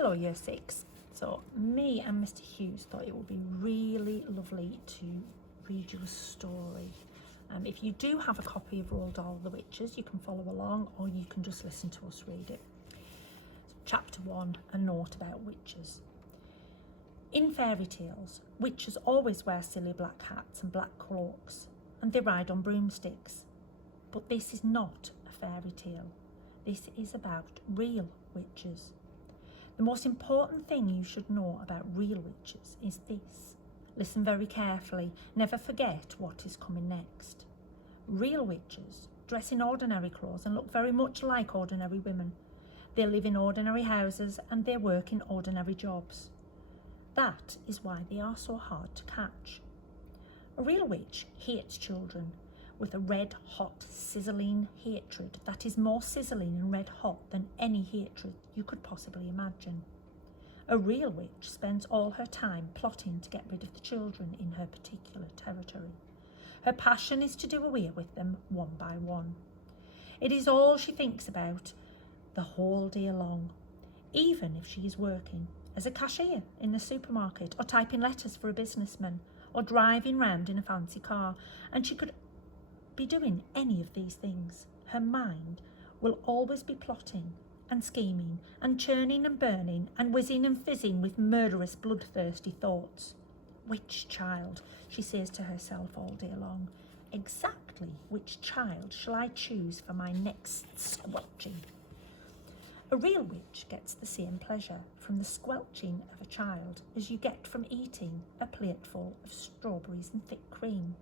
Hello Year 6. So me and Mr. Hughes thought it would be really lovely to read you a story. If you do have a copy of Roald Dahl The Witches, you can follow along or you can just listen to us read it. So, Chapter 1, A Note About Witches. In fairy tales, witches always wear silly black hats and black cloaks, and they ride on broomsticks. But this is not a fairy tale. This is about real witches. The most important thing you should know about real witches is this. Listen very carefully, never forget what is coming next. Real witches dress in ordinary clothes and look very much like ordinary women. They live in ordinary houses and they work in ordinary jobs. That is why they are so hard to catch. A real witch hates children with a red-hot, sizzling hatred that is more sizzling and red-hot than any hatred you could possibly imagine. A real witch spends all her time plotting to get rid of the children in her particular territory. Her passion is to do away with them one by one. It is all she thinks about the whole day long, even if she is working as a cashier in the supermarket or typing letters for a businessman or driving round in a fancy car, and she could be doing any of these things. Her mind will always be plotting and scheming and churning and burning and whizzing and fizzing with murderous bloodthirsty thoughts. Which child, she says to herself all day long, exactly which child shall I choose for my next squelching? A real witch gets the same pleasure from the squelching of a child as you get from eating a plateful of strawberries and thick cream.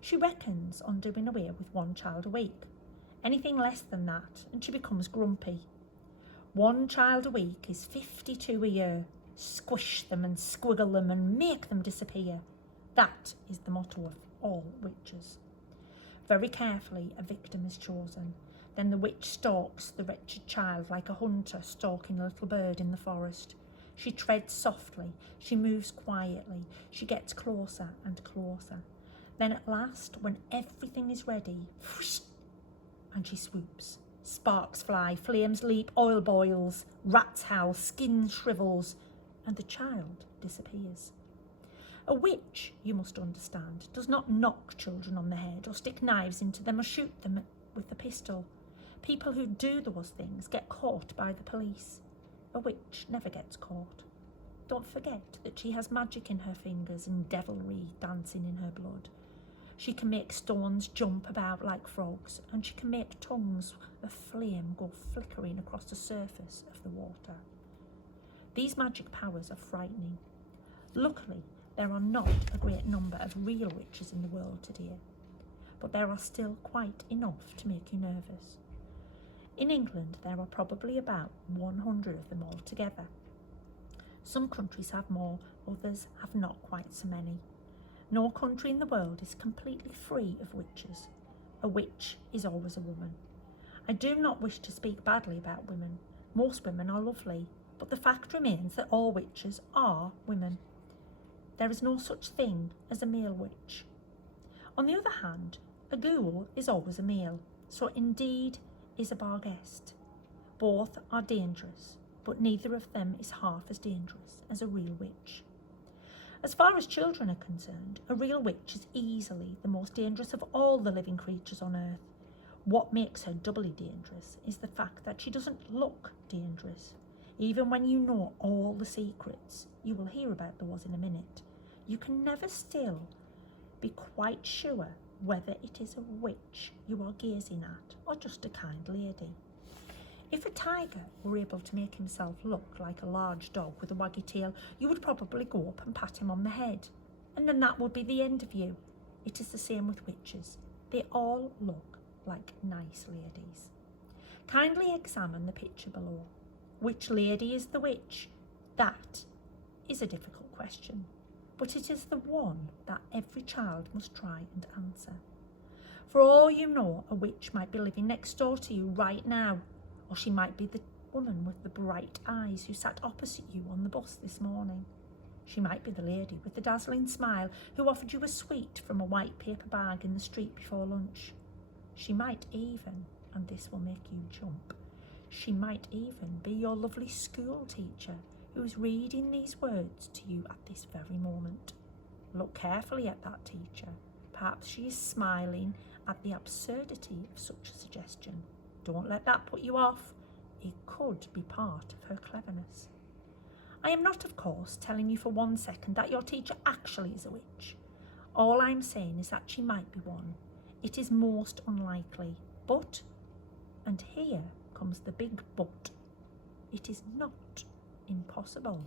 She reckons on doing away with one child a week. Anything less than that, and she becomes grumpy. One child a week is 52 a year. Squish them and squiggle them and make them disappear. That is the motto of all witches. Very carefully, a victim is chosen. Then the witch stalks the wretched child like a hunter stalking a little bird in the forest. She treads softly, she moves quietly, she gets closer and closer. Then at last, when everything is ready, whoosh, and she swoops. Sparks fly, flames leap, oil boils, rats howl, skin shrivels, and the child disappears. A witch, you must understand, does not knock children on the head or stick knives into them or shoot them with a pistol. People who do those things get caught by the police. A witch never gets caught. Don't forget that she has magic in her fingers and devilry dancing in her blood. She can make stones jump about like frogs, and she can make tongues of flame go flickering across the surface of the water. These magic powers are frightening. Luckily, there are not a great number of real witches in the world today, but there are still quite enough to make you nervous. In England, there are probably about 100 of them altogether. Some countries have more, others have not quite so many. No country in the world is completely free of witches. A witch is always a woman. I do not wish to speak badly about women. Most women are lovely, but the fact remains that all witches are women. There is no such thing as a male witch. On the other hand, a ghoul is always a male, so indeed is a Barghest. Both are dangerous, but neither of them is half as dangerous as a real witch. As far as children are concerned, a real witch is easily the most dangerous of all the living creatures on earth. What makes her doubly dangerous is the fact that she doesn't look dangerous. Even when you know all the secrets, you will hear about those in a minute, you can never still be quite sure whether it is a witch you are gazing at or just a kind lady. If a tiger were able to make himself look like a large dog with a waggy tail, you would probably go up and pat him on the head, and then that would be the end of you. It is the same with witches. They all look like nice ladies. Kindly examine the picture below. Which lady is the witch? That is a difficult question, but it is the one that every child must try and answer. For all you know, a witch might be living next door to you right now, or she might be the woman with the bright eyes who sat opposite you on the bus this morning. She might be the lady with the dazzling smile who offered you a sweet from a white paper bag in the street before lunch. She might even, and this will make you jump, She might even be your lovely school teacher who is reading these words to you at this very moment. Look carefully at that teacher. Perhaps she is smiling at the absurdity of such a suggestion. Don't let that put you off. It could be part of her cleverness. I am not, of course, telling you for 1 second that your teacher actually is a witch. All I'm saying is that she might be one. It is most unlikely, but, and here comes the big but, it is not impossible.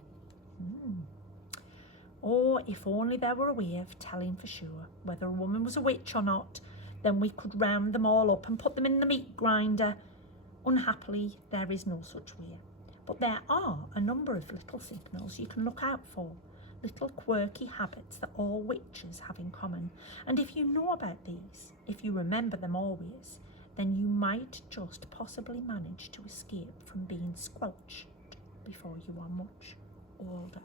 Or if only there were a way of telling for sure whether a woman was a witch or not, then we could round them all up and put them in the meat grinder. Unhappily, there is no such way. But there are a number of little signals you can look out for, little quirky habits that all witches have in common. And if you know about these, if you remember them always, then you might just possibly manage to escape from being squelched before you are much older.